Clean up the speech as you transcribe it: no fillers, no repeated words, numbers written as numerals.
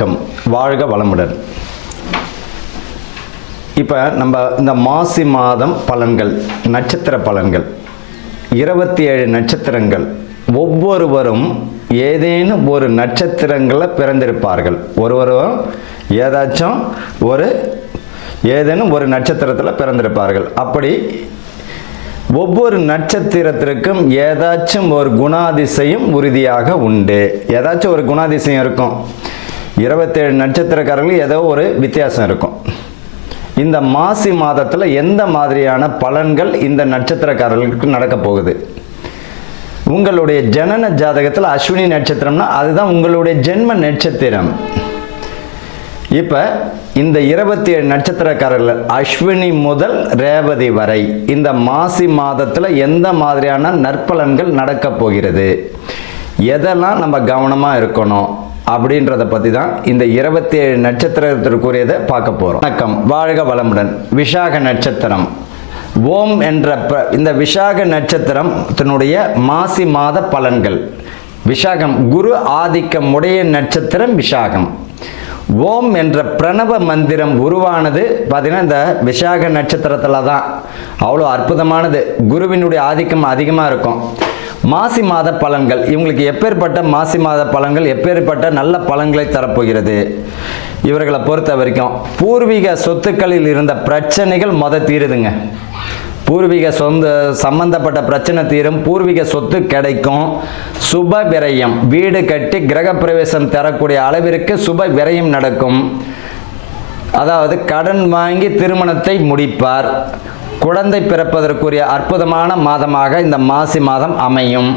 வணக்கம், வாழ்க வளமுடன். இப்போ நம்ம இந்த மாசி மாதம் பலன்கள், நட்சத்திர பலன்கள், 27 நட்சத்திரங்கள், ஒவ்வொருவரும் ஏதேனும் ஒரு நட்சத்திரங்களில் பிறந்திருப்பார்கள். ஒருவரும் ஏதேனும் ஒரு நட்சத்திரத்தில் பிறந்திருப்பார்கள். அப்படி ஒவ்வொரு நட்சத்திரத்திற்கும் ஏதாச்சும் ஒரு குணாதிசயம் உறுதியாக உண்டு. ஏதாச்சும் ஒரு குணாதிசயம் இருக்கும். 27 நட்சத்திரக்காரர்கள் ஏதோ ஒரு வித்தியாசம் இருக்கும். இந்த மாசி மாதத்தில் எந்த மாதிரியான பலன்கள் இந்த நட்சத்திரக்காரர்களுக்கு நடக்க போகுது? உங்களுடைய ஜனன ஜாதகத்தில் அஸ்வினி நட்சத்திரம்னா அதுதான் உங்களுடைய ஜென்ம நட்சத்திரம். இப்போ இந்த 27 நட்சத்திரக்காரர்கள் அஸ்வினி முதல் ரேவதி வரை இந்த மாசி மாதத்தில் எந்த மாதிரியான நற்பலன்கள் நடக்க போகிறது, எதெல்லாம் நம்ம கவனமாக இருக்கணும் அப்படின்றத பற்றி தான் இந்த 27 நட்சத்திரத்திற்குரியதை பார்க்க போகிறோம். வணக்கம், வாழ்க வளமுடன். விஷாக நட்சத்திரம் ஓம் என்ற இந்த விஷாக நட்சத்திரத்தினுடைய மாசி மாத பலன்கள். விஷாகம் குரு ஆதிக்கம் உடைய நட்சத்திரம் விஷாகம். ஓம் என்ற பிரணவ மந்திரம் உருவானது பார்த்தீங்கன்னா இந்த விஷாக நட்சத்திரத்தில் தான். அவ்வளோ அற்புதமானது. குருவினுடைய ஆதிக்கம் அதிகமாக இருக்கும். மாசி மாத பலன்கள் இவங்களுக்கு எப்பேற்பட்ட மாசி மாத பலன்கள், எப்பேற்பட்ட நல்ல பலன்களை தரப்போகிறது? இவர்களை பொறுத்த வரைக்கும் பூர்வீக சொத்துக்களில் இருந்த பிரச்சனைகள் தீருதுங்க. பூர்வீக சம்பந்தப்பட்ட பிரச்சனை தீரும். பூர்வீக சொத்து கிடைக்கும். சுப விரயம், வீடு கட்டி கிரகப்பிரவேசம் தரக்கூடிய அளவிற்கு சுப விரயம் நடக்கும். அதாவது கடன் வாங்கி திருமணத்தை முடிப்பார். குழந்தை பிறப்பதற்குரிய அற்புதமான மாதமாக இந்த மாசி மாதம் அமையும்.